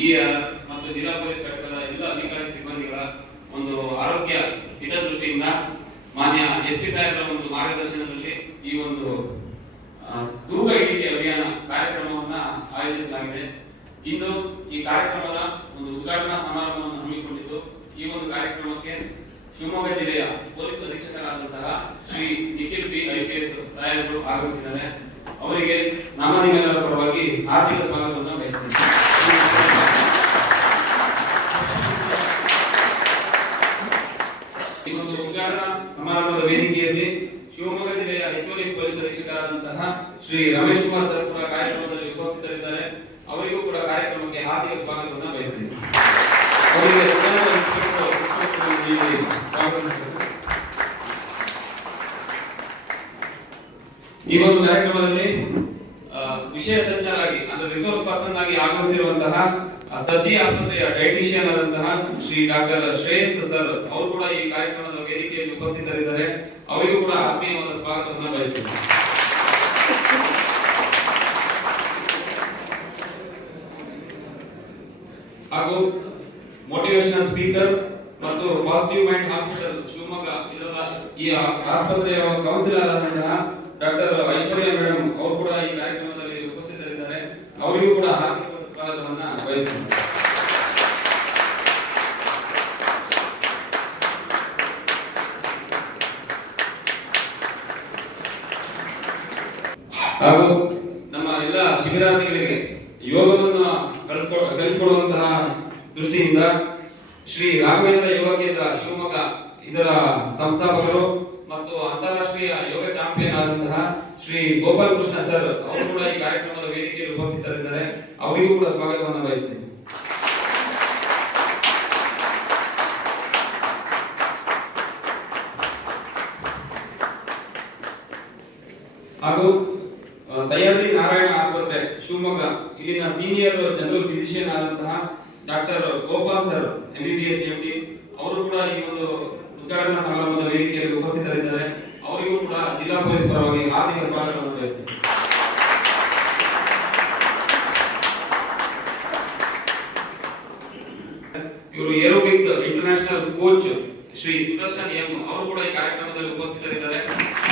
ಈ ಮತ್ತು ಜಿಲ್ಲಾ ಪೊಲೀಸ್ ಘಟಕದ ಎಲ್ಲ ಅಧಿಕಾರಿ ಸಿಬ್ಬಂದಿಗಳ ಒಂದು ಆರೋಗ್ಯ ಹಿತದೃಷ್ಟಿಯಿಂದ ಮಾನ್ಯ ಎಸ್ ಪಿ ಸಾಹೇಬರ ಒಂದು ಮಾರ್ಗದರ್ಶನದಲ್ಲಿ ಈ ಒಂದು ತೂಕ ಇಳಿಕೆ ಅಭಿಯಾನ ಕಾರ್ಯಕ್ರಮವನ್ನ ಆಯೋಜಿಸಲಾಗಿದೆ. ಇಂದು ಈ ಕಾರ್ಯಕ್ರಮದ ಒಂದು ಉದ್ಘಾಟನಾ ಸಮಾರಂಭವನ್ನು ಹಮ್ಮಿಕೊಂಡಿದ್ದು, ಈ ಒಂದು ಕಾರ್ಯಕ್ರಮಕ್ಕೆ ಶಿವಮೊಗ್ಗ ಜಿಲ್ಲೆಯ ಪೊಲೀಸ್ ಅಧೀಕ್ಷಕರಾದಂತಹ ಶ್ರೀ ನಿಖಿಲ್ ಪಿ IPS ಸಾಹೇಬರು ಆಗಮಿಸಿದ್ದಾರೆ. ಅವರಿಗೆ ನಮ್ಮ ನಿಮ್ಮೆಲ್ಲರ ಪರವಾಗಿ ಹಾರ್ದಿಕ ಸ್ವಾಗತವನ್ನು ಬಯಸುತ್ತೇನೆ. ಈ ಒಂದು ಉದ್ಘಾಟನಾ ಸಮಾರಂಭದ ವೇದಿಕೆಯಲ್ಲಿ ಶಿವಮೊಗ್ಗ ಜಿಲ್ಲೆಯ ಹೆಚ್ಚುವರಿ ಪೊಲೀಸ್ ಅಧೀಕ್ಷಕರಾದಂತಹ ಶ್ರೀ ರಮೇಶ್ ಕುಮಾರ್ ಸರ್ ಕೂಡ ಕಾರ್ಯಕ್ರಮದಲ್ಲಿ ಉಪಸ್ಥಿತರಿದ್ದಾರೆ. ಅವರಿಗೂ ಕೂಡ ಕಾರ್ಯಕ್ರಮಕ್ಕೆ ಹಾರ್ದಿಕ ಸ್ವಾಗತವನ್ನು ಬಯಸುತ್ತೇನೆ. ಅವರಿಗೆ ಈ ಒಂದು ಕಾರ್ಯಕ್ರಮದಲ್ಲಿ ವಿಷಯ ತಜ್ಞರಾಗಿ ಅಂದ್ರೆ ರಿಸೋರ್ಸ್ ಪರ್ಸನ್ ಆಗಿ ಆಗಮಿಸಿರುವಂತಹ ಸರ್ಜಿ ಆಸ್ಪತ್ರೆಯ ಡೈಟಿಷಿಯನ್ ಆದಂತಹ ಶ್ರೀ ಡಾಕ್ಟರ್ ಶ್ರೇಯಸ್ ಸರ್ ಅವರು ಕೂಡ ಈ ಕಾರ್ಯಕ್ರಮದ ವೇದಿಕೆಯಲ್ಲಿ ಉಪಸ್ಥಿತರಿದ್ದಾರೆ. ಅವರಿಗೂ ಕೂಡ ಆತ್ಮೀಯವಾದ ಸ್ವಾಗತವನ್ನು ಬಯಸುತ್ತೇನೆ. ಹಾಗೂ ಮೋಟಿವೇಶನಲ್ ಸ್ಪೀಕರ್ ಮತ್ತು ಪಾಸಿಟಿವ್ ಮೈಂಡ್ ಹಾಸ್ಪಿಟಲ್ ಶಿವಮೊಗ್ಗ ಇದರ ಈ ಆಸ್ಪತ್ರೆಯ ಕೌನ್ಸಿಲರ್ ಆದಂತಹ ಡಾಕ್ಟರ್ ಐಶ್ವರ್ಯ ಮೇಡಮ್ ಅವರು ಕೂಡ ಈ ಕಾರ್ಯಕ್ರಮದಲ್ಲಿ ಉಪಸ್ಥಿತರಿದ್ದಾರೆ. ಅವರಿಗೂ ಕೂಡ ಹಾರ್ದಿಕ ಸ್ವಾಗತವನ್ನು ಬಯಸುತ್ತೇನೆ. ಹಾಗೂ ನಮ್ಮ ಎಲ್ಲ ಶಿಬಿರಾರ್ಥಿಗಳಿಗೆ ಯೋಗವನ್ನು ಕಲಿಸಿಕೊಡುವಂತಹ ದೃಷ್ಟಿಯಿಂದ ಶ್ರೀ ರಾಘವೇಂದ್ರ ಯೋಗ ಕೇಂದ್ರ ಶಿವಮೊಗ್ಗ ಇದರ ಸಂಸ್ಥಾಪಕರು ಮತ್ತು ಅಂತಾರಾಷ್ಟ್ರೀಯ ಯೋಗ ಚಾಂಪಿಯನ್ ಆದಂತಹ ಶ್ರೀ ಗೋಪಾಲ್ ಕೃಷ್ಣ ಸರ್ ಅವರು ಕೂಡ ಈ ಕಾರ್ಯಕ್ರಮದ ವೇದಿಕೆಯಲ್ಲಿ ಉಪಸ್ಥಿತರಿದ್ದಾರೆ. ಅವರಿಗೂ ಕೂಡ ಸ್ವಾಗತವನ್ನು ಬಯಸುತ್ತೇನೆ. ಹಾಗೂ ಸಹ್ಯಾದ್ರಿ ನಾರಾಯಣ ಆಸ್ಪತ್ರೆ ಶಿವಮೊಗ್ಗ ಇಲ್ಲಿನ ಸೀನಿಯರ್ ಜನರಲ್ ಫಿಸಿಷಿಯನ್ ಆದಂತಹ doctor Gopal sir MBBS MD ಅವರು ಕೂಡ ಈ ಒಂದು ಉದ್ಘಾಟನಾ ಸಮಾರಂಭದ ವೇದಿಕೆಯಲ್ಲಿ ಉಪಸ್ಥಿತರಿದ್ದಾರೆ. ಅವರಿಗೂ ಕೂಡ ಜಿಲ್ಲಾ ಪೊಲೀಸ್ ಪರವಾಗಿ ಹಾರ್ದಿಕ ಸ್ವಾಗತವನ್ನು ಬಯಸುತ್ತೇನೆ. ಇವರು aerobics international coach Shri Sudarshan M ಅವರು ಕೂಡ ಈ ಕಾರ್ಯಕ್ರಮದಲ್ಲಿ ಉಪಸ್ಥಿತರಿದ್ದಾರೆ.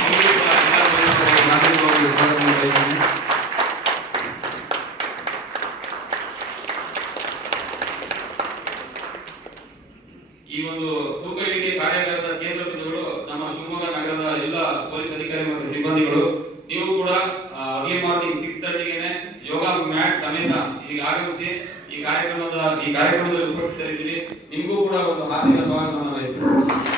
ಅವರಿಗೂ ಕೂಡ ಜಿಲ್ಲಾ ಪೊಲೀಸ್ ಪರವಾಗಿ ಹಾರ್ದಿಕ ಸ್ವಾಗತವನ್ನು ಬಯಸುತ್ತೇನೆ. ಈ ಒಂದು ತೂಕ ಇಳಿಕೆ ಕಾರ್ಯಾಗಾರದ ಕೇಂದ್ರ ಬಿಂದುಗಳು ನಮ್ಮ ಶಿವಮೊಗ್ಗ ನಗರದ ಎಲ್ಲ ಪೊಲೀಸ್ ಅಧಿಕಾರಿ ಮತ್ತು ಸಿಬ್ಬಂದಿಗಳು, ನೀವು ಕೂಡ ಅರ್ಲಿ ಮಾರ್ನಿಂಗ್ 6:30 ಗೆ ಯೋಗ ಮ್ಯಾಟ್ ಸಮೇತ ಇಲ್ಲಿಗೆ ಆಗಮಿಸಿ ಈ ಕಾರ್ಯಕ್ರಮದಲ್ಲಿ ಉಪಸ್ಥಿತರಿದ್ದೀರಿ. ನಿಮಗೂ ಕೂಡ ಒಂದು ಹಾರ್ದಿಕ ಸ್ವಾಗತವನ್ನು ಬಯಸುತ್ತೇನೆ.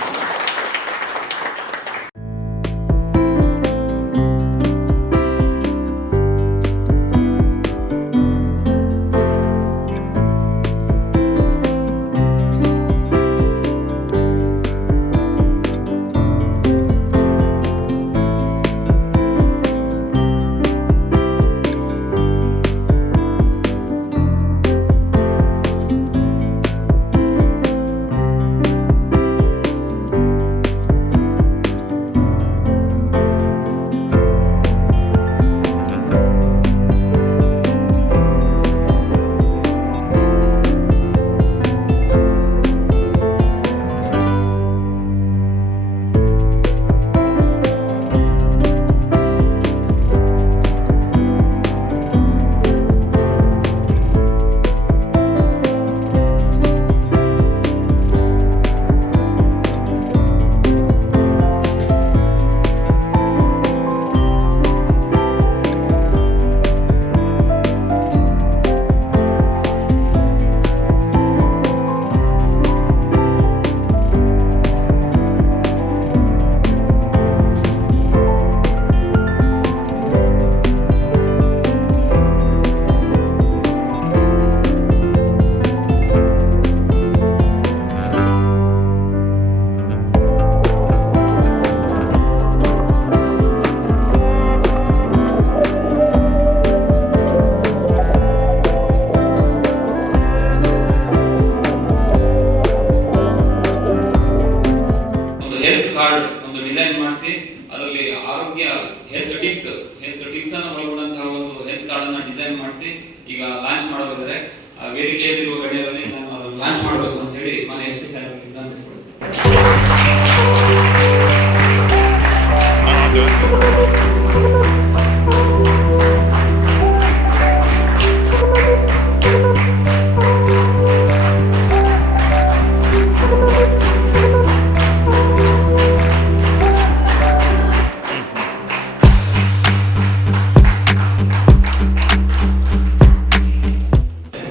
ಟಿಪ್ಸ್ ಅನ್ನು ಒಳಗೊಂಡಂತಹ ಒಂದು ಹೆಲ್ತ್ ಕಾರ್ಡ್ ಅನ್ನು ಡಿಸೈನ್ ಮಾಡಿಸಿ ಈಗ ಲಾಂಚ್ ಮಾಡಬೇಕಾದ್ರೆ ವೇದಿಕೆಯಲ್ಲಿರುವ ಗಣ್ಯರಲ್ಲಿ ನಾನು ಅದನ್ನು ಲಾಂಚ್ ಮಾಡಬೇಕು ಅಂತ ಹೇಳಿ ಮನೆ SP ಸರ್ ವಿನಂತಿಸಿಕೊಳ್ಳುತ್ತೇನೆ.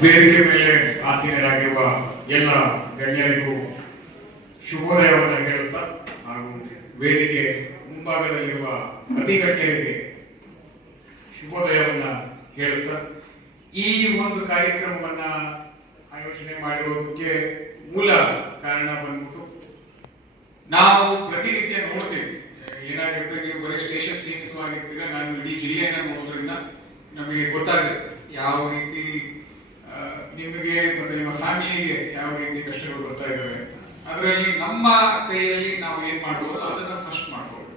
ವೇದಿಕೆ ಮೇಲೆ ಆಸೀನರಾಗಿರುವ ಎಲ್ಲ ಗಣ್ಯರಿಗೂ ಶುಭೋದಯವನ್ನು ಹೇಳುತ್ತಾ ಹಾಗೂ ವೇದಿಕೆ ಮುಂಭಾಗದಲ್ಲಿರುವ ಅತಿ ಗಣ್ಯರಿಗೆ ಶುಭೋದಯವನ್ನ ಹೇಳುತ್ತಾ ಈ ಒಂದು ಕಾರ್ಯಕ್ರಮವನ್ನ ಆಯೋಜನೆ ಮಾಡಿರುವುದಕ್ಕೆ ಮೂಲ ಕಾರಣ ಬಂದ್ಬಿಟ್ಟು ನಾವು ಪ್ರತಿನಿತ್ಯ ನೋಡ್ತೀವಿ ಏನಾಗುತ್ತೆ, ನೀವು ಬರೀ ಸ್ಟೇಷನ್ ಸೀಮಿತವಾಗಿರ್ತೀರ, ನಾನು ಇಡೀ ಜಿಲ್ಲೆಯನ್ನ ನೋಡೋದ್ರಿಂದ ನಮಗೆ ಗೊತ್ತಾಗುತ್ತೆ ಯಾವ ರೀತಿ ನಿಮಗೆ ಮತ್ತೆ ನಿಮ್ಮ ಫ್ಯಾಮಿಲಿಗೆ ಯಾವ ರೀತಿ ಕಷ್ಟಗಳು ಬರ್ತಾ ಇದ್ದಾವೆ ಅಂತ. ಅದರಲ್ಲಿ ನಮ್ಮ ಕೈಯಲ್ಲಿ ನಾವು ಏನ್ ಮಾಡ್ಬೋದು ಅದನ್ನ ಫಸ್ಟ್ ಮಾಡ್ಬೋದು.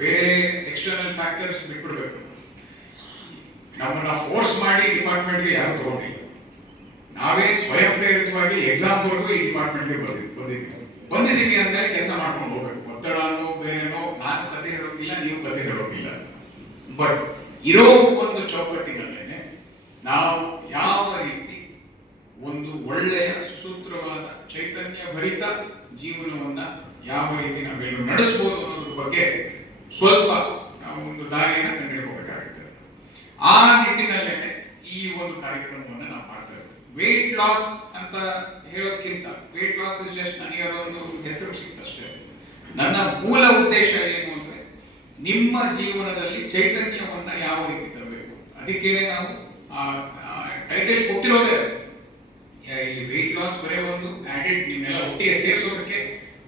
ಬೇರೆ ಎಕ್ಸ್ಟರ್ನಲ್ ಫ್ಯಾಕ್ಟರ್ಸ್ ಬಿಟ್ಬಿಡ್ಬೇಕು. ನಮ್ಮನ್ನ ಫೋರ್ಸ್ ಮಾಡಿ ಡಿಪಾರ್ಟ್ಮೆಂಟ್ಗೆ ಯಾರು ತಗೊಂಡಿಲ್ಲ, ನಾವೇ ಸ್ವಯಂ ಪ್ರೇರಿತವಾಗಿ ಎಕ್ಸಾಮ್ ಬರೆದು ಈ ಡಿಪಾರ್ಟ್ಮೆಂಟ್ಗೆ ಬಂದಿದ್ದೀವಿ ಅಂದ್ರೆ ಕೆಲಸ ಮಾಡ್ಕೊಂಡು ಹೋಗ್ಬೇಕು. ಒತ್ತಡನೋ ಬೇರೆನೋ ನಾನು ಕತೆ ಹೇಳೋದಿಲ್ಲ, ನೀವು ಕತೆ ಹೇಳೋದಿಲ್ಲ. ಬಟ್ ಇರೋ ಒಂದು ಚೌಕಟ್ಟಿನಲ್ಲೇನೆ ನಾವು ಯಾವ ರೀತಿ ಒಂದು ಒಳ್ಳೆಯ ಸುಸೂತ್ರವಾದ ಚೈತನ್ಯ ಭರಿತ ಜೀವನವನ್ನ ಯಾವ ರೀತಿ ನಾವೆಲ್ಲರೂ ನಡೆಸಬಹುದು ಅನ್ನೋದ್ರ ಬಗ್ಗೆ ಸ್ವಲ್ಪ ನಾವು ಒಂದು ದಾರಿಯನ್ನು ಕಂಡುಹಿಡಬೇಕಾಗುತ್ತದೆ. ಆ ನಿಟ್ಟಿನಲ್ಲೇನೆ ಈ ಒಂದು ಕಾರ್ಯಕ್ರಮವನ್ನು ನಾವು ಮಾಡ್ತಾ ಇದ್ದೇವೆ. ವೇಟ್ ಲಾಸ್ ಅಂತ ಹೇಳೋದಕ್ಕಿಂತ ವೇಟ್ ಲಾಸ್ ಇಸ್ ಜಸ್ಟ್ ನನಗೆ ಅದೊಂದು ಹೆಸರು ಸಿಕ್ತಷ್ಟೇ. ನನ್ನ ಮೂಲ ಉದ್ದೇಶ ಏನು ಅಂದ್ರೆ ನಿಮ್ಮ ಜೀವನದಲ್ಲಿ ಚೈತನ್ಯವನ್ನ ಯಾವ ರೀತಿ ತರಬೇಕು. ಅದಕ್ಕೇನೆ ನಾವು ಟೈಟಲ್ ಕೊಟ್ಟಿರೋದೇ. ಈ ವೇಟ್ ಲಾಸ್ ಬರೀ ಒಂದು ಆಡೆಡ್ ನಿಮ್ಮೆಲ್ಲ ಒಟ್ಟಿಗೆ ಸೇರಿಸೋದಕ್ಕೆ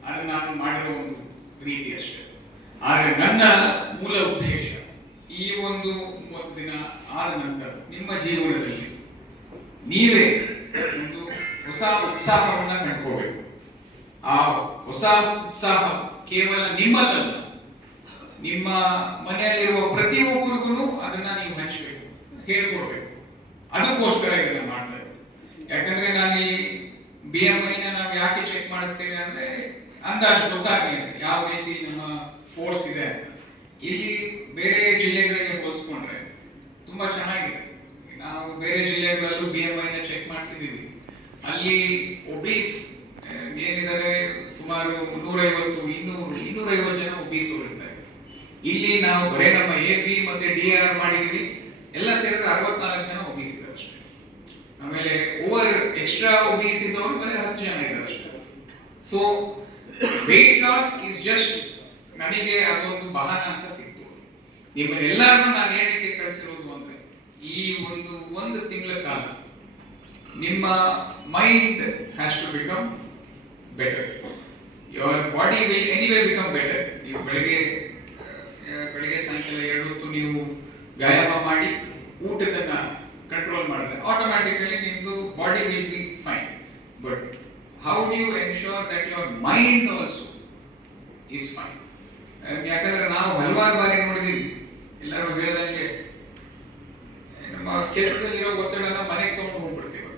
ಅದನ್ನ ನಾನು ಮಾಡಿರೋ ಒಂದು ರೀತಿ ಅಷ್ಟೇ. ಆದರೆ ನನ್ನ ಮೂಲ ಉದ್ದೇಶ ಈ ಒಂದು 30 ದಿನ ಆದ ನಂತರ ನಿಮ್ಮ ಜೀವನದಲ್ಲಿ ನೀವೇ ಒಂದು ಹೊಸ ಉತ್ಸಾಹವನ್ನ ಕಂಡುಕೋಬೇಕು. ಆ ಹೊಸ ಉತ್ಸಾಹ ಕೇವಲ ನಿಮ್ಮದಲ್ಲ, ನಿಮ್ಮ ಮನೆಯಲ್ಲಿರುವ ಪ್ರತಿಯೊಬ್ಬರಿಗೂ ಅದನ್ನ ನೀವು ಹಂಚಬೇಕು, ಹೇಳ್ಕೊಡ್ಬೇಕು. ಅದಕ್ಕೋಸ್ಕರ ಇದನ್ನ ಮಾಡ್ತಾ ಇದ್ದೀವಿ. ಯಾಕಂದ್ರೆ ನಾನು ಈ BMI ನಾವು ಯಾಕೆ ಚೆಕ್ ಮಾಡಿಸ್ತೇವೆ ಅಂದ್ರೆ ಅಂದಾಜು ಗೊತ್ತಾಗಲಿ ಅಂತ, ಯಾವ ರೀತಿ ನಮ್ಮ ಫೋರ್ಸ್ ಇದೆ. ಇಲ್ಲಿ ಬೇರೆ ಜಿಲ್ಲೆಗಳಿಗೆ ಹೋಲಿಸ್ಕೊಂಡ್ರೆ ತುಂಬಾ ಚೆನ್ನಾಗಿದೆ. ನಾವು ಬೇರೆ ಜಿಲ್ಲೆಗಳಲ್ಲೂ BMI ಚೆಕ್ ಮಾಡಿಸಿದೀವಿ. ಅಲ್ಲಿ ಒಬೀಸ್ ಏನಿದ್ದಾರೆ ಸುಮಾರು 150-250 ಜನ ಒಬೀಸ್ ಇರ್ತಾರೆ. ಇಲ್ಲಿ ನಾವು ಬರೇ ನಮ್ಮ AB ಮತ್ತೆ DR ಮಾಡಿದೀವಿ, ಎಲ್ಲ ಸೇರಿದ್ರೆ 64 ಜನ ಒಬೀಸ್ ಇದ್ದಾರೆ ಅಷ್ಟೇ. ಆಮೇಲೆ ಓವರ್ ಎಕ್ಸ್ಟ್ರಾ ಒಬೀಸ್ ಇದ್ದವರು ಬರೀ 10 ಜನ ಇದ್ದಾರೆ ಅಷ್ಟೇ. So weight loss is just ನನಗೆ ಅದೊಂದು ವಾಹನ ಅಂತ ಸಿಕ್ತು. ನಿಮ್ಮನ್ನೆಲ್ಲರನ್ನು ನಾನು ಏನಕ್ಕೆ ಕಳಿಸಿರೋದು ಅಂದ್ರೆ ಈ ಒಂದು ತಿಂಗಳ ಕಾಲ ನಿಮ್ಮ mind has to become better. Your body will anyway become better. ನೀವು ಬೆಳಗ್ಗೆ ಸಾಯಂಕಾಲ 2 ಹೊತ್ತು ನೀವು ವ್ಯಾಯಾಮ ಮಾಡಿ ಊಟದನ್ನ ಕಂಟ್ರೋಲ್ ಮಾಡಿದ್ರೆ ಆಟೋಮ್ಯಾಟಿಕಲಿ ನಿಮ್ದು body will be fine. But how do you ensure that your mind also is fine? ಯಾಕಂದ್ರೆ ನಾವು ಹಲವಾರು ಬಾರಿ ನೋಡಿದೀವಿ, ಎಲ್ಲರೂ ಹೇಳ್ದಂಗೆ ನಮ್ಮ ಕೆಲಸದಲ್ಲಿರೋ ಒತ್ತಡನ ಮನೆಗೆ ತಗೊಂಡು ಹೋಗ್ಬಿಡ್ತೀವಿ.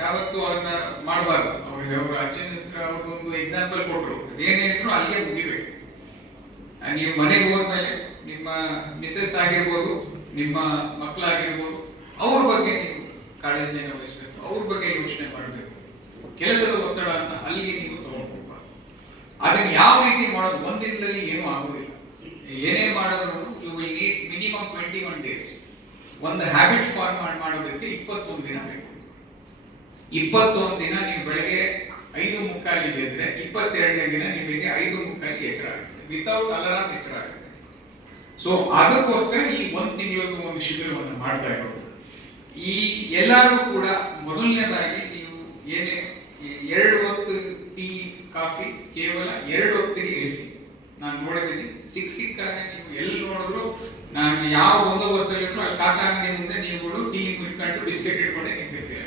ಯಾವತ್ತು ಅದನ್ನ ಮಾಡಬಾರ್ದು. ಅವ್ರ ಅಜ್ಜನ ಹೆಸರು ಅವ್ರದ್ದೊಂದು ಎಕ್ಸಾಂಪಲ್ ಕೊಟ್ಟರು, ಅದೇನೇನಿದ್ರು ಅಲ್ಲಿಗೆ ಮುಗಿಬೇಕು. ನೀವು ಮನೆಗೆ ಹೋದ್ಮೇಲೆ ನಿಮ್ಮ ಮಿಸ್ಸಸ್ ಆಗಿರ್ಬೋದು, ನಿಮ್ಮ ಮಕ್ಕಳಾಗಿರ್ಬೋದು, ಅವ್ರ ಬಗ್ಗೆ ನೀವು ಕಾಳಜಿಯನ್ನು ವಹಿಸಬೇಕು, ಅವ್ರ ಬಗ್ಗೆ ಯೋಚನೆ ಮಾಡಬೇಕು. ಕೆಲಸದ ಒತ್ತಡವನ್ನು ಅಲ್ಲಿಗೆ ನೀವು ತಗೊಂಡು ಹೋಗ್ಬಾರ್ದು. ಅದನ್ನ ಯಾವ ರೀತಿ ಮಾಡೋದು? ಒಂದಿನದಲ್ಲಿ ಏನೂ ಆಗೋದಿಲ್ಲ. ಏನೇ ಮಾಡೋದು you will need minimum 21 days. ಒಂದು ಹ್ಯಾಬಿಟ್ ಫಾರ್ಮ್ ಮಾಡೋದಕ್ಕೆ 21 ದಿನ ಬೇಕು. 21 ದಿನ ನೀವು ಬೆಳಗ್ಗೆ 5:45 ಎದ್ರೆ 22ನೇ ದಿನ ನಿಮಗೆ 5:30 ಎಚ್ಚರ ಆಗುತ್ತೆ. ವಿತೌಟ್ ಅಲಾರಾಮ್ ಎಚ್ಚರ ಆಗುತ್ತೆ. ಸೊ ಅದಕ್ಕೋಸ್ಕರ ಈ 1 ತಿಂಗಳು ಒಂದು ಶಿಬಿರವನ್ನು ಮಾಡ್ತಾ ಇರೋದು. ಈ ಎಲ್ಲರೂ ಕೂಡ ಮೊದಲನೇದಾಗಿ ನೀವು ಏನೇ 2 ಹೊತ್ತು ಟೀ ಕಾಫಿ ಕೇವಲ 2 ಹೊತ್ತಿಗೆ ಇಳಿಸಿ. ನಾನು ನೋಡಿದ್ದೀನಿ ಸಿಕ್ಕಾಗಿ ನೀವು ಎಲ್ಲಿ ನೋಡಿದ್ರು, ನಾನು ಯಾವ ಬಂದೋಬಸ್ತಲ್ಲಿದ್ರು ಅಲ್ಲಿ ಕಾಟಾ ಅಂಗಡಿ ಮುಂದೆ ನೀವುಗಳು ಟೀ ಇಟ್ಕೊಂಡು ಬಿಸ್ಕೆಟ್ ಇಟ್ಕೊಂಡೆ ನಿಂತಿರ್ತೀರ.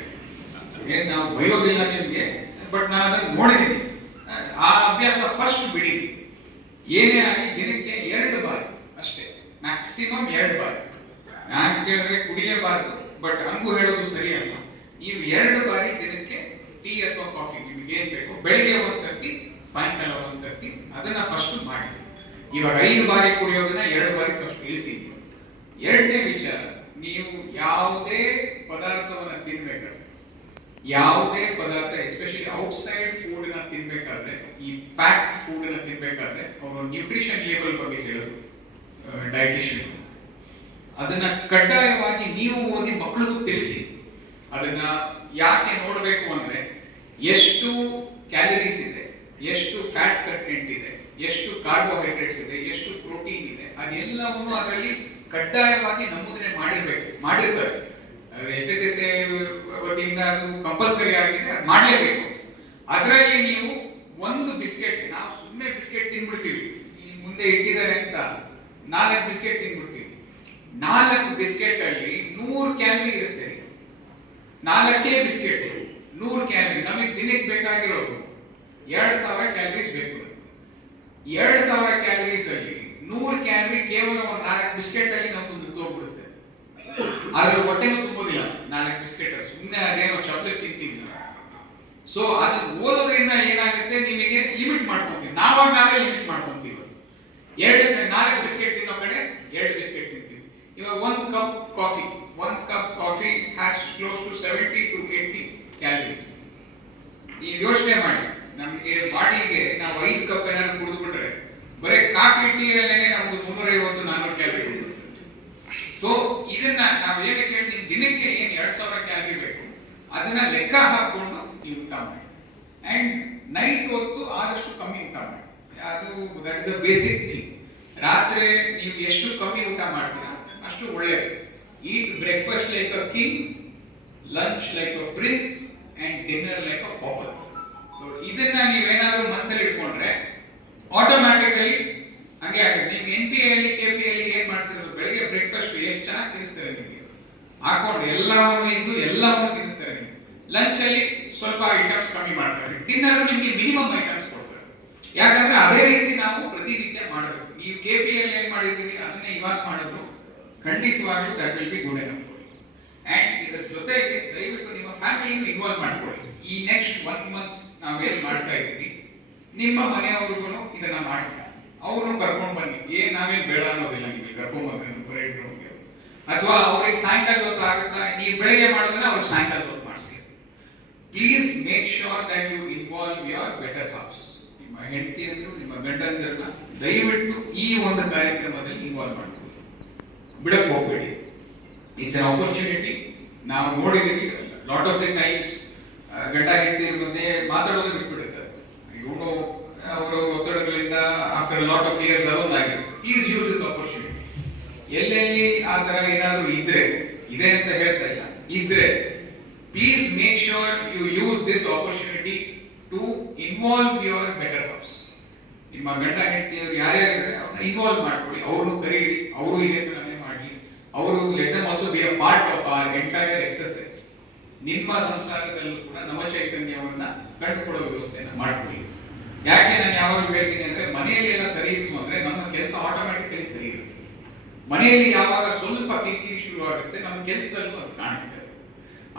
ಏನ್ ನಾವು ಬಯೋದಿಲ್ಲ ನಿಮ್ಗೆ, ಬಟ್ ನಾನು ಅದನ್ನು ನೋಡಿದ್ದೀನಿ. ಆ ಅಭ್ಯಾಸ ಫಸ್ಟ್ ಬಿಡಿ. ಏನೇ ಆಗಲಿ ದಿನಕ್ಕೆ 2 ಬಾರಿ ಅಷ್ಟೇ, ಮ್ಯಾಕ್ಸಿಮಮ್ 2 ಬಾರಿ. ನಾನು ಕೇಳಿದ್ರೆ ಕುಡಿಲೇಬಾರ್ದು, ಬಟ್ ಹಂಗೂ ಹೇಳೋದು ಸರಿ ಅಲ್ಲ. ನೀವು 2 ಬಾರಿ ದಿನಕ್ಕೆ ಟೀ ಅಥವಾ ಕಾಫಿ ನಿಮ್ಗೆ ಏನ್ ಬೇಕು, ಬೆಳಿಗ್ಗೆ ಒಂದ್ಸರ್ತಿ, ಸಾಯಂಕಾಲ ಒಂದ್ಸರ್ತಿ, ಅದನ್ನ ಫಸ್ಟ್ ಮಾಡಿ. ಇವಾಗ 5 ಬಾರಿ ಕುಡಿಯೋದನ್ನ 2 ಬಾರಿ ಫಸ್ಟ್ ಇಳಿಸಿ. ಎರಡನೇ ವಿಚಾರ, ನೀವು ಯಾವುದೇ ಪದಾರ್ಥವನ್ನ ತಿನ್ಬೇಕಾದ್ರೆ, ಯಾವುದೇ ಪದಾರ್ಥ ಎಸ್ಪೆಷಲಿ ಔಟ್ಸೈಡ್ ಫುಡ್ ನ ತಿನ್ಬೇಕಾದ್ರೆ, ಈ ಪ್ಯಾಕ್ಡ್ ಫುಡ್ ನ ತಿನ್ಬೇಕಾದ್ರೆ ಅವರು ನ್ಯೂಟ್ರಿಷನ್ ಲೇಬಲ್ ಬಗ್ಗೆ ಹೇಳೋದು ಡಯಟಿಷಿಯನ್, ಅದನ್ನ ಕಡ್ಡಾಯವಾಗಿ ನೀವು ಓದಿ ಮಕ್ಕಳಿಗೂ ತಿಳಿಸಿ. ಅದನ್ನ ಯಾಕೆ ನೋಡಬೇಕು ಅಂದ್ರೆ, ಎಷ್ಟು ಕ್ಯಾಲರೀಸ್ ಇದೆ, ಎಷ್ಟು ಫ್ಯಾಟ್ ಕಂಟೆಂಟ್ ಇದೆ, ಎಷ್ಟು ಕಾರ್ಬೋಹೈಡ್ರೇಟ್ಸ್ ಇದೆ, ಎಷ್ಟು ಪ್ರೋಟೀನ್ ಇದೆ, ಅದೆಲ್ಲವನ್ನು ಅದರಲ್ಲಿ ಕಡ್ಡಾಯವಾಗಿ ನಮೂದನೆ ಮಾಡಿರ್ತಾರೆ. FSSAI ವತಿಯಿಂದ ಅದು ಕಂಪಲ್ಸರಿ ಆಗಿದೆ, ಅದು ಮಾಡಲೇಬೇಕು. ಅದರಲ್ಲಿ ನೀವು ಒಂದು ಬಿಸ್ಕೆಟ್, ನಾವು ಸುಮ್ಮನೆ ಬಿಸ್ಕೆಟ್ ತಿನ್ಬಿಡ್ತೀವಿ, ಈ ಮುಂದೆ ಇಟ್ಟಿದ್ದಾರೆ ಅಂತ 4 ಬಿಸ್ಕೆಟ್ ತಿನ್ಬಿಡ್ತೀವಿ. 4 ಬಿಸ್ಕೆಟ್ ಅಲ್ಲಿ 100 ಕ್ಯಾಲರಿ ಇರುತ್ತೆ. 4 ಬಿಸ್ಕೆಟ್ 100 ಕ್ಯಾಲರಿ. ನಮಗೆ ದಿನಕ್ಕೆ ಬೇಕಾಗಿರೋದು 2000 ಕ್ಯಾಲರೀಸ್ ಬೇಕು. 2000 ಕ್ಯಾಲರೀಸ್ ಅಲ್ಲಿ 100 ಕ್ಯಾಲರಿ ಕೇವಲ ಒಂದು 4 ಬಿಸ್ಕೆಟ್ ಅಲ್ಲಿ ನಮ್ಗೆ ಮುಗ್ದೋಗ್ಬಿಡುತ್ತೆ. ಆದ್ರೆ ಹೊಟ್ಟೆನೂ ತುಂಬೋದಿಲ್ಲ 4 ಬಿಸ್ಕೆಟ್, ಸುಮ್ಮನೆ ಅದೇನೋ ಚಾಕ್ಲೇಟ್ ತಿಂತೀವಿ ನಾವು. ಸೊ ಅದನ್ನ ಓದೋದ್ರಿಂದ ಏನಾಗುತ್ತೆ, ನಿಮಗೆ ಲಿಮಿಟ್ ಮಾಡ್ಕೊಂತೀವಿ, ನಾವೇ ಲಿಮಿಟ್ ಮಾಡ್ಕೊಂತೀವಿ. 4 ಬಿಸ್ಕೆಟ್ ತಿನ್ನೋ ಕಡೆ 2 ಬಿಸ್ಕೆಟ್ ತಿಂತೀವಿ. ಇವಾಗ 1 cup coffee has close to 70 to 80 calories. ನೀವು ಯೋಚನೆ ಮಾಡಿ, ನಮಗೆ ಬಾಡಿಗೆ ನಾವು 5 ಕಪ್ ಏನಾದ್ರು ಕುಡಿದ್ಬಿಟ್ರೆ ಬರೀ ಕಾಫಿ ಟೀ ಅಲ್ಲೇನೆ ನಮ್ಗೆ 350-400 ಕ್ಯಾಲರಿ. ಸೊ ಇದನ್ನ ನಾವು ಏನಕ್ಕೆ ಹೇಳ್ತೀವಿ, ದಿನಕ್ಕೆ ಏನು 2000 ಕ್ಯಾಲರಿ ಬೇಕು ಅದನ್ನ ಲೆಕ್ಕ ಹಾಕೊಂಡು ನೀವು ಊಟ ಮಾಡಿ. ಅಂಡ್ ನೈಟ್ ಹೊತ್ತು ಆದಷ್ಟು ಕಮ್ಮಿ ಊಟ ಮಾಡಿ. ಅದು that is a basic thing. ರಾತ್ರಿ ನೀವು ಎಷ್ಟು ಕಮ್ಮಿ ಊಟ ಮಾಡ್ತೀರಾ ಅಷ್ಟು ಒಳ್ಳೆಯದು. Eat breakfast like a king, lunch like a prince and dinner like a pauper. ಇದನ್ನ ನೀವೇನಾದ್ರೂ ಮನಸ್ಸಲ್ಲಿ ಇಟ್ಕೊಂಡ್ರೆ ಆಟೋಮ್ಯಾಟಿಕಲಿ ಹಂಗೆ ಆಗುತ್ತೆ. ನಿಮ್ಗೆ NPA ಅಲ್ಲಿ KPA ಅಲ್ಲಿ ಏನ್ ಮಾಡ್ಸಿದ್ರು, ಬೆಳಿಗ್ಗೆ ಬ್ರೇಕ್ಫಾಸ್ಟ್ ಎಷ್ಟು ಚೆನ್ನಾಗಿ ತಿನ್ನಿಸ್ತಾರೆ ನಿಮಗೆ, ಹಾಕೊಂಡು ಎಲ್ಲವನ್ನು ಇದ್ದು ಎಲ್ಲವನ್ನು ತಿನ್ನಿಸ್ತಾರೆ. ನಿಮಗೆ ಲಂಚ್ ಅಲ್ಲಿ ಸ್ವಲ್ಪ ಐಟಮ್ಸ್ ಕಮ್ಮಿ ಮಾಡ್ತಾರೆ, ಡಿನ್ನರ್ ನಿಮ್ಗೆ ಮಿನಿಮಮ್ ಐಟಮ್ಸ್ ಕೊಡ್ತಾರೆ. ಯಾಕಂದ್ರೆ ಅದೇ ರೀತಿ ನಾವು ಪ್ರತಿನಿತ್ಯ ಮಾಡಬೇಕು. ನೀವು KPA ಅಲ್ಲಿ ಏನ್ ಮಾಡಿದ್ದೀವಿ ಅದನ್ನೇ ಇವಾಗ ಮಾಡಿದ್ರು ಖಂಡಿತವಾಗ್ಲೂ that will be good enough. And ಇದರ ಜೊತೆಗೆ ದಯವಿಟ್ಟು ನಿಮ್ಮ ಫ್ಯಾಮಿಲಿಯನ್ನು ಇನ್ವಾಲ್ವ್ ಮಾಡ್ಕೊಳ್ಳಿ. ಈ ನೆಕ್ಸ್ಟ್ 1 ಮಂತ್ ನಾವೇನ್ ಮಾಡ್ತಾ ಇದ್ದೀವಿ, ನಿಮ್ಮ ಮನೆಯವ್ರಿಗೂ ಇದನ್ನ ಮಾಡಿಸಿ, ಅವ್ರನ್ನು ಕರ್ಕೊಂಡು ಬನ್ನಿ. ನಾವೇನ್ ಬೇಡ ಅನ್ನೋದಿಲ್ಲ, ನಿಮಗೆ ಕರ್ಕೊಂಡ್ ಬಂದ್ರೆ ಬರೀ ಇಟ್ರೋಗೆ, ಅಥವಾ ಅವ್ರಿಗೆ ಸಾಯಂಕಾಲ ಹೊತ್ತು ಆಗುತ್ತಾ, ನೀವು ಬೆಳಗ್ಗೆ ಮಾಡೋದನ್ನ ಅವ್ರಿಗೆ ಸಾಯಂಕಾಲ ಹೊತ್ತು ಮಾಡಿಸಿ. Please make sure that you involve your better halfs. ನಿಮ್ಮ ಹೆಂಡತಿಯರು, ನಿಮ್ಮ ಗಂಡಂದಿರನ್ನ ದಯವಿಟ್ಟು ಈ ಒಂದು ಕಾರ್ಯಕ್ರಮದಲ್ಲಿ ಇನ್ವಾಲ್ವ್ ಮಾಡ್ಕೊಳ್ಳಿ, ಬಿಡಕ್ಕೆ ಹೋಗ್ಬೇಡಿ. It's an opportunity. ನಾವು ನೋಡಿದೀವಿ ಲಾಟ್ ಆಫ್ ದಿ ಟೈಮ್ಸ್ ಗಂಡ ಹೆಂಡತಿ ಮಧ್ಯೆ ಮಾತಾಡೋದು ಬಿಟ್ಬಿಡುತ್ತಾರೆ. ಇವನು ಅವರ ಒತ್ತಡಗಳಿಂದ ಆಫ್ಟರ್ ಲಾಟ್ ಆಫ್ ಇಯರ್ಸ್ ಅದೊಂದಾಗಿದೆ. Please use this opportunity. ಎಲ್ಲೆಲ್ಲಿ ಆ ತರ ಏನಾದ್ರು ಇದ್ರೆ, ಇದೆ ಅಂತ ಹೇಳ್ತಾ ಇಲ್ಲ, ಇದ್ರೆ please make sure you use this opportunity to involve your better halfs. ನಿಮ್ಮ ಗಂಡ ಹೆಂಡತಿಯವರು ಯಾರ್ಯಾರಿದ್ದಾರೆ ಅವ್ರನ್ನ ಇನ್ವಾಲ್ವ್ ಮಾಡ್ಕೊಳ್ಳಿ, ಅವ್ರನ್ನು ಕರೀರಿ, ಅವರು ಇದೇ ತರನೇ ಮಾಡಿ. ಅವರು let them also be a part of our entire exercise. ನಿಮ್ಮ ಸಂಸಾರದಲ್ಲೂ ಕೂಡ ನವ ಚೈತನ್ಯವನ್ನ ಕಂಡುಕೊಳ್ಳೋ ವ್ಯವಸ್ಥೆಯನ್ನ ಮಾಡ್ಕೊಳ್ಳಿ. ಯಾಕೆ ನಾನು ಯಾವಾಗಲೂ ಹೇಳ್ತೀನಿ ಅಂದ್ರೆ, ಮನೆಯಲ್ಲಿ ಎಲ್ಲ ಸರಿ ಇತ್ತು ಅಂದ್ರೆ ನಮ್ಮ ಕೆಲಸ ಆಟೋಮ್ಯಾಟಿಕಲಿ ಸರಿ ಇರುತ್ತೆ. ಮನೆಯಲ್ಲಿ ಯಾವಾಗ ಸ್ವಲ್ಪ ಕಿರಿಕಿರಿ ಶುರು ಆಗುತ್ತೆ, ನಮ್ಮ ಕೆಲಸದಲ್ಲೂ ಅದು ಕಾಣುತ್ತೆ.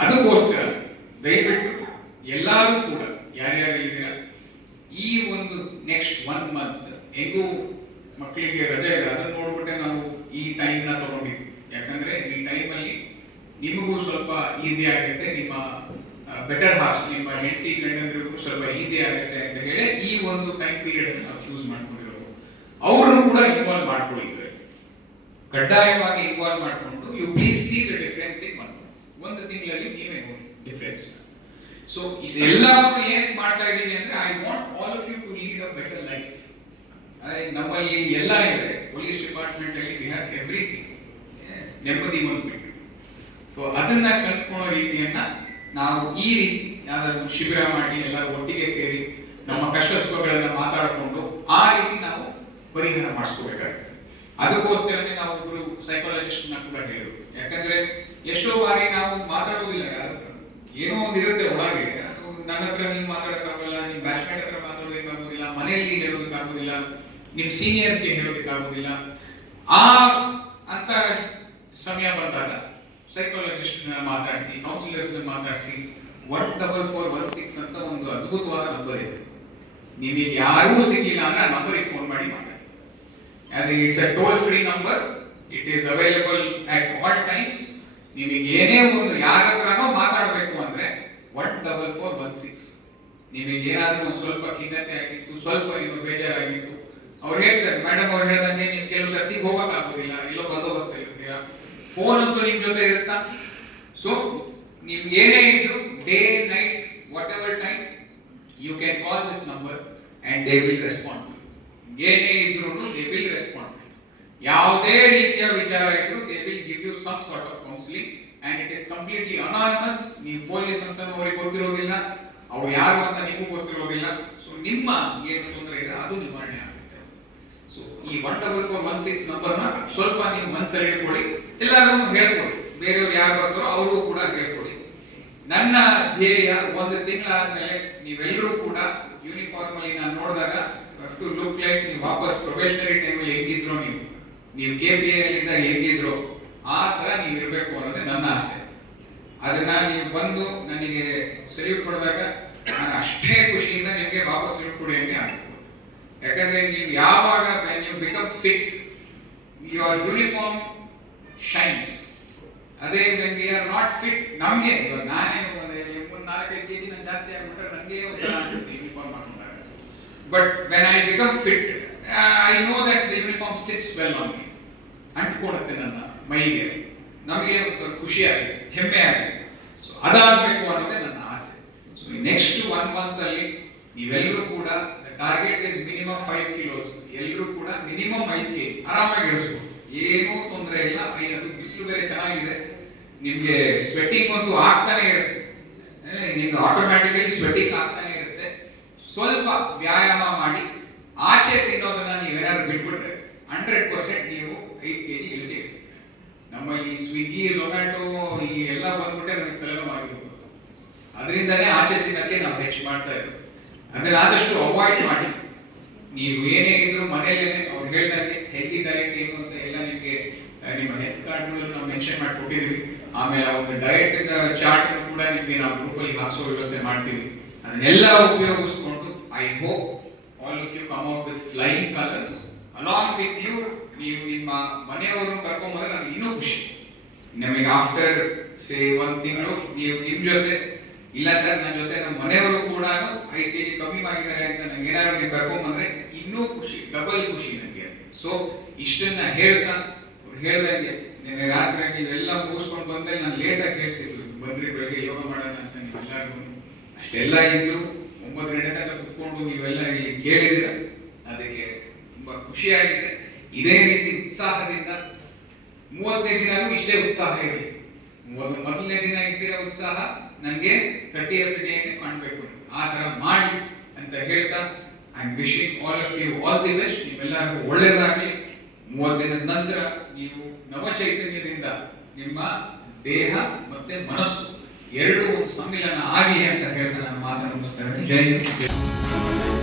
ಅದಕ್ಕೋಸ್ಕರ ದಯವಿಟ್ಟು ಎಲ್ಲರೂ ಕೂಡ ಯಾರ್ಯಾರು ಇದ್ದೀರಾ, ಈ ಒಂದು ನೆಕ್ಸ್ಟ್ 1 ಮಂತ್ ಹೆಂಗೂ ಮಕ್ಕಳಿಗೆ ರಜೆ ಇದೆ, ಅದನ್ನು ನೋಡ್ಬಿಟ್ಟೆ ನಾವು ಈ ಟೈಮ್ನ ತಗೊಂಡಿದ್ವಿ. ಯಾಕಂದ್ರೆ ಈ ಟೈಮಲ್ಲಿ ನಿಮಗೂ ಸ್ವಲ್ಪ ಈಸಿ ಆಗುತ್ತೆ, ನಿಮ್ಮ ಬೆಟರ್ ಹಾಫ್ಸ್, ನಿಮ್ಮ ಹೆಂಡತಿ ಗಂಡಂದ್ರಿಗೂ ಸ್ವಲ್ಪ ಈಸಿ ಆಗುತ್ತೆ ಅಂತ ಹೇಳಿ ಈ ಒಂದು ಟೈಮ್ ಪೀರಿಯಡ್ ಅನ್ನು ನಾವು ಚೂಸ್ ಮಾಡ್ಕೊಂಡಿರೋದು. ಅವ್ರನ್ನು ಕೂಡ ಇನ್ವಾಲ್ವ್ ಮಾಡ್ಕೊಂಡಿದ್ರೆ, ಕಡ್ಡಾಯವಾಗಿ ಇನ್ವಾಲ್ವ್ ಮಾಡಿಕೊಂಡು you please see the difference in 1 ತಿಂಗಳಲ್ಲಿ ನೀವೇ ನೋಡಿ ಡಿಫರೆನ್ಸ್. ಸೊ ಇದೆಲ್ಲವನ್ನು ಏನಕ್ಕೆ ಮಾಡ್ತಾ ಇದ್ದೀನಿ ಅಂದ್ರೆ, I want all of you to lead a better life. ನಮ್ಮಲ್ಲಿ ಎಲ್ಲ ಇದೆ, ಪೊಲೀಸ್ ಡಿಪಾರ್ಟ್ಮೆಂಟ್ ಅಲ್ಲಿ ವಿ ಹ್ಯಾವ್ ಎವ್ರಿಥಿಂಗ್, ನೆಮ್ಮದಿ ಬಂದ್ಬಿಟ್ಟು. ಸೊ ಅದನ್ನ ಕಲ್ತ್ಕೊಳ್ಳೋ ರೀತಿಯನ್ನ ನಾವು ಈ ರೀತಿ ಯಾವ್ದಾದ್ರು ಶಿಬಿರ ಮಾಡಿ ಎಲ್ಲರೂ ಒಟ್ಟಿಗೆ ಸೇರಿ ನಮ್ಮ ಕಷ್ಟ ಸುಖಗಳನ್ನ ಮಾತಾಡಿಕೊಂಡು ಆ ರೀತಿ ನಾವು ಪರಿಹಾರ ಮಾಡಿಸ್ಕೋಬೇಕಾಗುತ್ತೆ. ಅದಕ್ಕೋಸ್ಕರನೇ ನಾವು ಒಬ್ರು ಸೈಕಾಲಜಿಸ್ಟ್ ಕೂಡ ಹೇಳಿದ್ರು. ಯಾಕಂದ್ರೆ ಎಷ್ಟೋ ಬಾರಿ ನಾವು ಮಾತಾಡೋದಿಲ್ಲ ಯಾರ ಹತ್ರ, ಏನೋ ಒಂದು ಇರುತ್ತೆ ಒಳಗೆ, ಅದು ನನ್ನ ಹತ್ರ ನೀವು ಮಾತಾಡಕ್ಕಾಗಲ್ಲ, ನಿಮ್ ಬ್ಯಾಚ್ಮೇಟ್ ಹತ್ರ ಮಾತಾಡೋದಕ್ಕಾಗೋದಿಲ್ಲ, ಮನೆಯಲ್ಲಿ ಹೇಳೋದಕ್ಕಾಗೋದಿಲ್ಲ, ನಿಮ್ ಸೀನಿಯರ್ಸ್ಗೆ ಹೇಳೋದಕ್ಕಾಗೋದಿಲ್ಲ. ಆ ಅಂತ ಸಮಯ ಬಂದಾಗ ಸೈಕಾಲಜಿಸ್ಟ್ ಮಾತಾಡಿಸಿ, ಕೌನ್ಸಿಲರ್ಸ್ ಮಾತಾಡಿಸಿ 14416 ಅಂತ ಒಂದು ಅದ್ಭುತವಾದ ನಂಬರ್ ಇದೆ. ನಿಮಗೆ ಯಾರೂ ಸಿಗ್ಲಿಲ್ಲ ಅಂದ್ರೆ ಆ ನಂಬರಿಗೆ ಫೋನ್ ಮಾಡಿ ಮಾತಾಡಿ. ಅದು it's a toll free number. It is available at all times. ನಿಮಗೆ ಏನೇ ಒಂದು ಯಾರ ಹತ್ರನೋ ಮಾತಾಡಬೇಕು ಅಂದ್ರೆ 14416. ನಿಮಗೆ ಏನಾದ್ರೂ ಒಂದು ಸ್ವಲ್ಪ ಖಿನ್ನತೆ ಆಗಿತ್ತು, ಸ್ವಲ್ಪ ಏನು ಬೇಜಾರಾಗಿತ್ತು, ಅವ್ರು ಹೇಳ್ತಾರೆ, ಮೇಡಮ್ ಅವ್ರು ಹೇಳ್ದಂಗೆ ನೀವು ಕೆಲವು ಸರ್ತಿ ಹೋಗಕ್ಕಾಗೋದಿಲ್ಲ, ಎಲ್ಲೋ ಬಂದೋಬಸ್ತ್ ಇರ್ತೀರಾ, ಫೋನ್ ಅಂತೂ ನಿಮ್ ಜೊತೆ ಇರುತ್ತಾ. ಸೊ ನಿಮ್ಗೆ ಏನೇ ಇದ್ರು day night whatever time you can call this number and they will respond. ಏನೇ ಇದ್ರು ದೇ ವಿಲ್ ರೆಸ್ಪಾಂಡ್. ಯಾವುದೇ ರೀತಿಯ ವಿಚಾರ ಇದ್ರು they will give you some sort of counselling and it is completely anonymous. ನೀವು ಪೊಲೀಸ್ ಅಂತ ಅವ್ರಿಗೆ ಗೊತ್ತಿರೋದಿಲ್ಲ, ಅವ್ರು ಯಾರು ಅಂತ ನಿಮಗೂ ಗೊತ್ತಿರೋದಿಲ್ಲ. ಸೊ ನಿಮ್ಮ ಏನು ತೊಂದರೆ ಇದೆ ಅದು ನಿವಾರಣೆ ಆಗುತ್ತೆ. ಸೊ ಈ 14416 ನಂಬರ್ನ ಸ್ವಲ್ಪ ನೀವು ಮನಸ್ಸಲ್ಲಿ ಇಟ್ಕೊಳ್ಳಿ, ಎಲ್ಲರಿಗೂ ಹೇಳ್ಕೊಳ್ಳಿ, ಬೇರೆಯವ್ರು ಯಾರು ಬರ್ತಾರೋ ಅವ್ರಿಗೂ ಕೂಡ ಹೇಳ್ಕೊಳ್ಳಿ. ನನ್ನ ಧ್ಯೇಯ ಒಂದು ತಿಂಗಳಾದ್ಮೇಲೆ ನೀವೆಲ್ಲರೂ ಕೂಡ ಯೂನಿಫಾರ್ಮ್ ಅಲ್ಲಿ ನಾನು ನೋಡಿದಾಗ ಟು ಲುಕ್ ಲೈಕ್ ನೀವು ವಾಪಸ್ ಪ್ರೊಬೇಷನರಿ ಟೈಮಲ್ಲಿ ಹೆಂಗಿದ್ರು, ನೀವು KPI ಅಲ್ಲಿಂದ ಹೆಂಗಿದ್ರು ಆ ತರ ನೀವು ಇರಬೇಕು ಅನ್ನೋದೇ ನನ್ನ ಆಸೆ. ಅದನ್ನ ನೀವು ಬಂದು ನನಗೆ ಸಲ್ಯೂಟ್ ಕೊಡಿದಾಗ ನಾನು ಅಷ್ಟೇ ಖುಷಿಯಿಂದ ನಿಮಗೆ ವಾಪಸ್ ಸಲ್ಯೂಟ್ ಕೊಡಿ ಅಂತ ಆಗಬೇಕು. ಯಾಕಂದ್ರೆ ನೀವು ಯಾವಾಗ when you become fit your uniform shines. ಅದೇ when we are not fit, ನಮಗೆ ನಾನೇ 4-5 kg ನಾನು ಜಾಸ್ತಿ ಆಗ್ಬಿಟ್ರೆ ನನಗೆ ಒಂದು ಅನಿಸುತ್ತೆ ಯೂನಿಫಾರ್ಮ್ ಹಾಕೊಂಡಾಗ. But when I become fit, I know that the uniform sits well on me. ಅಂಟ್ಕೊಡುತ್ತೆ ನನ್ನ ಮೈಗೆ, ನಮಗೆ ಒಂದು ಖುಷಿ ಆಗುತ್ತೆ, ಹೆಮ್ಮೆ ಆಗುತ್ತೆ. ಸೊ ಅದಾಗಬೇಕು ಅನ್ನೋದೇ ನನ್ನ ಆಸೆ. ಸೊ ನೆಕ್ಸ್ಟ್ 1 ಮಂತ್ ಅಲ್ಲಿ ನೀವೆಲ್ಲರೂ ಕೂಡ ಟಾರ್ಗೆಟ್ ಇಸ್ ಮಿನಿಮಮ್ 5 kilos. ಎಲ್ಲರೂ ಕೂಡ ಮಿನಿಮಮ್ 5 kg ಆರಾಮಾಗಿ ಇಳಿಸ್ಬೋದು, ಏನೂ ತೊಂದರೆ ಇಲ್ಲ. ಅದು ಬಿಸಿಲು ಬೇರೆ ಚೆನ್ನಾಗಿದೆ, ನಿಮ್ಗೆ ಸ್ವೆಟ್ಟಿಂಗ್ ಅಂತೂ ಆಗ್ತಾನೆ ಇರುತ್ತೆ, ನಿಮ್ಗೆ ಆಟೋಮ್ಯಾಟಿಕಲಿ ಸ್ವೆಟ್ಟಿಂಗ್ ಆಗ್ತಾನೆ ಇರುತ್ತೆ. ಸ್ವಲ್ಪ ವ್ಯಾಯಾಮ ಮಾಡಿ ಆಚೆ ತಿನ್ನೋದನ್ನ ನೀವೇನಾದ್ರು ಬಿಟ್ಬಿಟ್ರೆ 100% ನೀವು 5 kg ಇಳಿಸ್ತೀರಾ. ನಮ್ಮಲ್ಲಿ ಸ್ವಿಗ್ಗಿ, ಝೊಮ್ಯಾಟೊ ಈ ಎಲ್ಲ ಬಂದ್ಬಿಟ್ಟೆ ನಮಗೆ ತಲೆನೋವು ಆಗಿರ್ಬೋದು. ಅದರಿಂದನೇ ಆಚೆ ತಿನ್ನಕ್ಕೆ ನಾವು ಹೆಚ್ಚು ಮಾಡ್ತಾ ಇರೋದು. ಅದನ್ನ ಆದಷ್ಟು ಅವಾಯ್ಡ್ ಮಾಡಿ. ನೀವು ಏನೇ ಇದ್ರು ಮನೆಯಲ್ಲೇನೆ ಅವ್ರು ಹೇಳ್ದಂಗೆ ಹೆಲ್ತಿ ಡಯಟ್ ಏನು ಅಂತ ಎಲ್ಲ ನಿಮಗೆ ನಿಮ್ಮ ಹೆಲ್ತ್ ಕಾರ್ಡ್ ನಾವು ಮೆನ್ಷನ್ ಮಾಡಿ ಕೊಟ್ಟಿದ್ದೀವಿ. ಆಮೇಲೆ ಒಂದು ಡಯಟ್ ಚಾರ್ಟ್ ಕೂಡ ನಿಮಗೆ ನಾವು ಗ್ರೂಪಲ್ಲಿ ಹಾಕ್ಸೋ ವ್ಯವಸ್ಥೆ ಮಾಡ್ತೀವಿ. ಅದನ್ನೆಲ್ಲ ಉಪಯೋಗಿಸ್ಕೊಂಡು I hope all of you come out with flying colours along with you. ನೀವು ನಿಮ್ಮ ಮನೆಯವರನ್ನು ಕರ್ಕೊಂಡ್ಬಂದ್ರೆ ನನಗೆ ಇನ್ನೂ ಖುಷಿ. ನಮಗೆ ಆಫ್ಟರ್ ಸೇ 1 ತಿಂಗಳು ನೀವು ನಿಮ್ಮ ಜೊತೆ ಇಲ್ಲ ಸರ್ ನನ್ನ ಜೊತೆ ನಮ್ಮ ಮನೆಯವರು ಕೂಡ 5 kg ಕಮ್ಮಿ ಆಗಿದ್ದಾರೆ ಅಂತ ನಂಗೆ ಏನಾದ್ರು ನೀವು ಕರ್ಕೊಂಡ್ಬಂದ್ರೆ ಇನ್ನೂ ಖುಷಿ, ಡಬಲ್ ಖುಷಿ ನನಗೆ. ಸೊ ಇಷ್ಟನ್ನ ಹೇಳ್ತಾ ಹೇಳ್ದಂಗೆ ನಿನ್ನೆ ರಾತ್ರಿ ನೀವೆಲ್ಲ ಮುಗಿಸ್ಕೊಂಡು ಬಂದ್ಮೇಲೆ ನಾನು ಲೇಟಾಗಿ ಹೇಳ್ಸಿದ್ರು, ಬಂದ್ರಿ ಬೆಳಗ್ಗೆ ಯೋಗ ಮಾಡೋಣ ಅಂತ. ನೀವೆಲ್ಲರಿಗೂ ಅಷ್ಟೆಲ್ಲ ಇದ್ರು 9 ಗಂಟೆ ತನಕ ಕುತ್ಕೊಂಡು ನೀವೆಲ್ಲ ಇಲ್ಲಿ ಕೇಳಿದಿರ, ಅದಕ್ಕೆ ತುಂಬಾ ಖುಷಿಯಾಗಿದೆ. ಇದೇ ರೀತಿ ಉತ್ಸಾಹದಿಂದ 30ನೇ ದಿನನೂ ಇಷ್ಟೇ ಉತ್ಸಾಹ ಇರಲಿ. ಮೊದಲನೇ ದಿನ ಇದ್ದಿರೋ ಉತ್ಸಾಹ ನನಗೆ 30th ಡೇಗೆ ಕಾಣಬೇಕು, ಆ ತರ ಮಾಡಿ ಅಂತ ಹೇಳ್ತಾ I am wishing all of you all the best. ನೀವೆಲ್ಲರಿಗೂ ಒಳ್ಳೆಯದಾಗಲಿ. 30 ದಿನದ ನಂತರ ನೀವು ನವ ಚೈತನ್ಯದಿಂದ ನಿಮ್ಮ ದೇಹ ಮತ್ತೆ ಮನಸ್ಸು ಎರಡು ಒಂದು ಸಮ್ಮಿಲನ ಆಗಲಿ ಅಂತ ಹೇಳ್ತಾ ನನ್ನ ಮಾತನ್ನು ಮುಗಿಸ್ತೇನೆ. ಜೈ ಹಿಂದ್.